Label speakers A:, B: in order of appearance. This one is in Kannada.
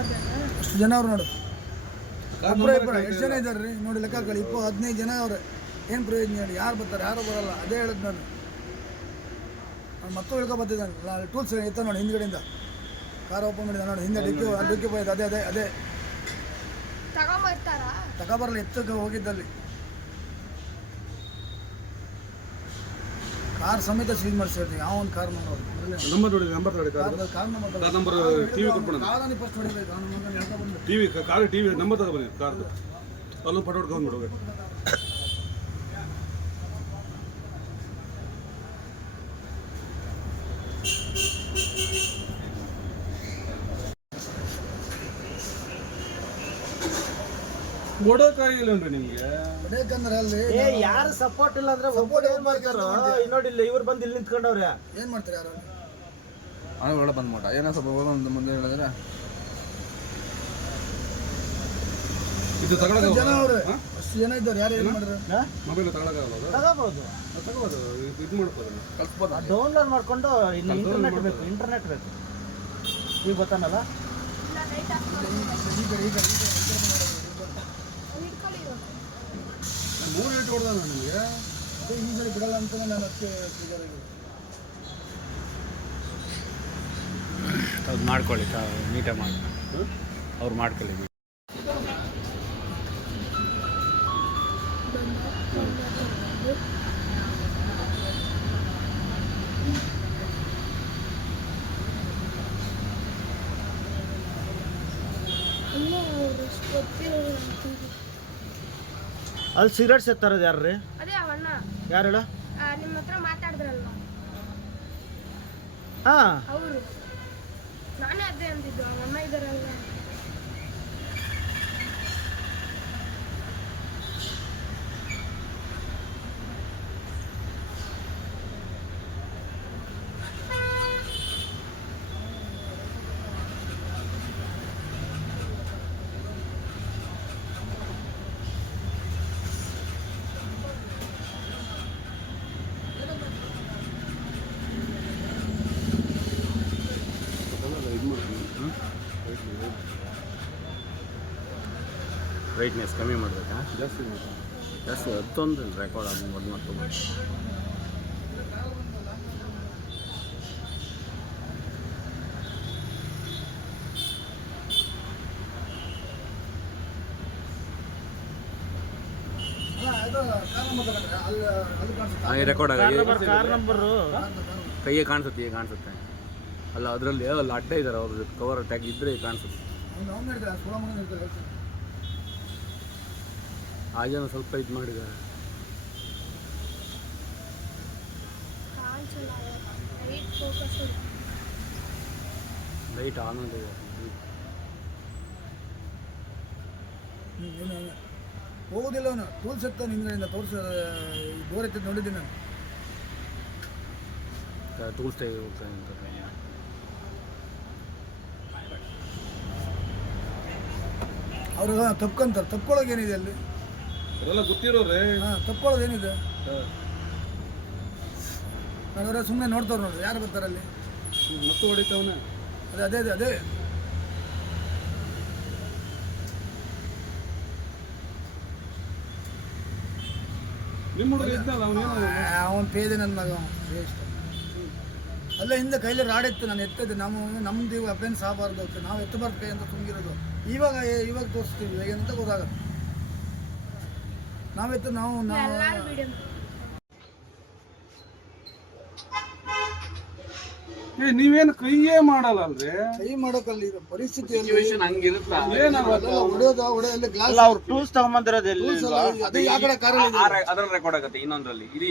A: ಎಷ್ಟು ಜನ ಅವ್ರು ನೋಡು. ಒಬ್ಬರ ಇಬ್ಬರ ಎಷ್ಟು ಜನ ಇದ್ದಾರೆ ರೀ ನೋಡಿ ಲೆಕ್ಕ ಹಾಕೊಳ್ಳಿ ಇಪ್ಪ ಹದಿನೈದು ಜನ ಅವ್ರೆ. ಏನು ಪ್ರಯೋಜನ ಹೇಳಿ? ಯಾರು ಬರ್ತಾರೆ? ಯಾರು ಬರಲ್ಲ? ಅದೇ ಹೇಳದ್ ನಾನು. ನನ್ನ ಮಕ್ಕಳು ಹೇಳ್ಕೊ ಬರ್ತಿದ್ದಾನೆ. ಟೂಲ್ಸ್ ಇತ್ತ ನೋಡಿ ಹಿಂದ್ಗಡೆಯಿಂದ. ಕಾರ್ ಓಪನ್ ಮಾಡಿದ ನೋಡಿ. ಹಿಂದೆ ಡಿಕ್ಕಿ ಡಿಕ್ಕಿ ಹೋಯ್ತು ಅದೇ ಅದೇ ಅದೇ. ತಗೊಬರಲ್ಲ ಎತ್ತಕ್ಕೆ ಹೋಗಿದ್ದಲ್ಲಿ. ಕಾರ್ ಸಮೇತ ಸೀಸ್ ಮಾಡಿಸಿರ್ತೀವಿ ಯಾವ ಒಂದು ಕಾರ್ ನೋಡಿ
B: ನಂಬರ್ ನೋಡಿ ನಂಬರ್ ನೋಡಿ ಕಾರ್
A: ಕಾರ್ ನಂಬರ್
B: ಟಿವಿ ಕೊಟ್ಬಿಡೋಣ.
A: ಕಾರನ್ನು ಫಸ್ಟ್ ಹೊಡಿಬೇಕು
B: ಟಿವಿ ಕಾರ್ ಟಿವಿ ನಂಬರ್ ತಗೊಬನ್ನಿ ಕಾರ್ದು ಅಲ್ಲೂ ಪಟೋಟ್ ಹೊಡ್ಕೊಂಡು ಬಿಡೋದು ಓಡೋಕ್ಕಾಗಿಲ್ಲ ಉಂಟು ನಿಮಗೆ
A: ಬೇಕಂದ್ರೆ ಅಲ್ಲಿ
C: ಏ ಯಾರು ಸಪೋರ್ಟ್ ಇಲ್ಲ ಅಂದ್ರೆ ಒಬ್ಬರು ಏನ್ ಮಾಡ್ತಾರೋ ಇಲ್ಲಿ ನೋಡಿ ಇಲ್ಲಿ ಇವ್ರು ಬಂದು ಇಲ್ಲಿ ನಿಂತ್ಕೊಂಡವ್ರೆ
A: ಏನು ಮಾಡ್ತಾರೆ ಯಾರು
D: ಅಣ್ಣ ಒಳ್ಳೆ ಬಂದ್ ಮಾಡ ಏನೋ ಸ್ವಲ್ಪ ಒಂದು ಮುಂದೆ ಹೇಳಿದ್ರೆ
B: ಇದು ತಗೊಳಕ
A: ಜನ ಅವ್ರೆ ಅಷ್ಟು ಜನ ಇದ್ದಾರೆ ಯಾರು ಏನು ಮಾಡಿದ್ರು
B: ಮೊಬೈಲ್?
C: ತಗೋಬಹುದು
B: ಇದು ಮಾಡ್ಬೋದು
D: ಕಲ್ಸ್ಬೋದು
C: ಡೌನ್ಲೋಡ್ ಮಾಡ್ಕೊಂಡು ಇನ್ನು ಇಂಟರ್ನೆಟ್ ಬೇಕು ಇಂಟರ್ನೆಟ್ ಬೇಕು ಈಗ ಗೊತ್ತಾನಲ್ಲ
A: ಈ ಕಡೆ ಈ ಕಡೆ ಈ ಕಡೆ
B: ಹೊಡೆದ ನಿಮಗೆ.
A: ಅದೇ ಈ ಸರಿ ಬಿಡಲ್ಲ ಅಂತ ನಾನು ಅದಕ್ಕೆ
E: ಅದು ಮಾಡ್ಕೊಳ್ಳಿ ನೀಟಾಗಿ ಮಾಡಿ. ಅವ್ರು ಮಾಡ್ಕೊಳ್ಳಿ.
F: ಇನ್ನೂ ಅಂತೀವಿ.
C: ಅಲ್ಲಿ ಸಿಗರೇಟ್ ಸೇರ್ತಾರದು ಯಾರು ರೀ
F: ಅದೇ ಅವಣ್ಣ.
C: ಯಾರು ಹೇಳ?
F: ನಿಮ್ಮ ಹತ್ರ ಮಾತಾಡಿದ್ರಲ್ಲ
C: ಹಾ.
F: ಅವರು. ನಾನೇ ಅದೇ ಅಂತಿದ್ದು ಅವಣ್ಣ ಇದಾರಲ್ಲ
E: ಬ್ರೈಟ್ನೆಸ್ ಕಮ್ಮಿ ಮಾಡಬೇಕಾ?
B: ಜಾಸ್ತಿ
E: ಜಾಸ್ತಿ ಹತ್ತೊಂದು ರೆಕಾರ್ಡ್ ಆಗಿ ಮೊದಲು ಮತ್ತು ಹಾಗೆ ರೆಕಾರ್ಡ್
C: ಆಗಿದೆ
E: ಆಗಿ
C: ಕಾರ್ ನಂಬರು
E: ಕೈಯೇ ಕಾಣಿಸುತ್ತೆ ಈಗ ಕಾಣಿಸುತ್ತೆ. ಅಲ್ಲ ಅದರಲ್ಲಿ ಅಲ್ಲಿ ಅಡ್ಡ ಇದ್ದಾರೆ ಅವ್ರ ಕವರ್ ಟ್ಯಾಗ್ ಇದ್ರೆ ಕಾಣಿಸುತ್ತೆ. ಜನ ಸ್ವಲ್ಪ ಇದು
F: ಮಾಡಿದ. ಲೈಟ್
E: ಆನ್ ಇದೆ
A: ಹೋಗೋದಿಲ್ಲ ಅವನು. ತೋರಿಸುತ್ತ ಹಿಂದ್ಗಡೆಯಿಂದ ತೋರಿಸ ದೂರ ಎತ್ತಿದ್ದು ನೋಡಿದ್ದೀನಿ ನಾನು.
E: ತೋರಿಸ್ತಾ ಹೋಗ್ತಾನೆ ಅಂತ
A: ಅವರು ತಪ್ಕೊಂತಾರೆ. ತಪ್ಕೊಳ್ಳೋಕೆ ಏನಿದೆ ಅಲ್ಲಿ?
B: ಅದೆಲ್ಲ ಗೊತ್ತಿರೋರೇ?
A: ಹಾಂ ತಪ್ಕೊಳ್ಳೋದು ಏನಿದೆ? ನಾವರ ಸುಮ್ಮನೆ ನೋಡ್ತಾರೆ ನೋಡ್ರಿ ಯಾರು ಬರ್ತಾರೆ ಅಲ್ಲಿ?
B: ಮತ್ತು ಹೊಡಿತಾವನೆ
A: ಅದೇ ಅದೇ ಅದೇ ಅದೇ.
B: ನಿಮ್ಮ ಹುಡುಗ ಇದ್ನಲ್ಲ ಅವನೇನು
A: ಅವನ ಪೇದೆ ನನ್ನ ಮಗ ಅವ್ನು. ವೇಸ್ಟ್ ಅಲ್ಲ ಹಿಂದೆ ಕೈಲಿ ರಾಡ್ ಎತ್ತು ನಾನು ಎತ್ತಿದ್ದೆ. ನಮ್ಮ ನಮ್ದು ಇವಾಗ ಅಭ್ಯಾಸ ಆಗಬಾರ್ದು ನಾವು ಎತ್ತಬಾರ್ದು ಕೈ ಅಂತ ತುಂಬಿರೋದು. ಇವಾಗ ಇವಾಗ ತೋರಿಸ್ತೀವಿ ಅಂತ ಗೊತ್ತಾಗಲ್ಲ. ನಾವೆತ್ತು ನಾವು ನಾವು
F: ಎಲ್ಲಾರು ವಿಡಿಯೋ
B: ಏ ನೀವೇನು ಕೈಯೇ ಮಾಡಲ್ಲ ಅಲ್ರಿ
A: ಕೈ ಮಾಡೋಕಲ್ಲಿ ಈಗ ಪರಿಸ್ಥಿತಿ
E: ಹಂಗಿರುತ್ತೆ?
A: ಹೊಡೆಯೋದು ಗ್ಲಾಸ್
C: ಅಲ್ಲ ಅವ್ರು ಟೂಲ್ಸ್ ತಗೊಂಬಂದಿರೋದು ಎಲ್ಲಿ
A: ಅದೇ ಯಾವ ಕಡೆ ಕಾರಲ್ಲಿ
E: ಅದರ ರೆಕಾರ್ಡ್ ಆಗುತ್ತೆ ಇನ್ನೊಂದರಲ್ಲಿ. ಇದು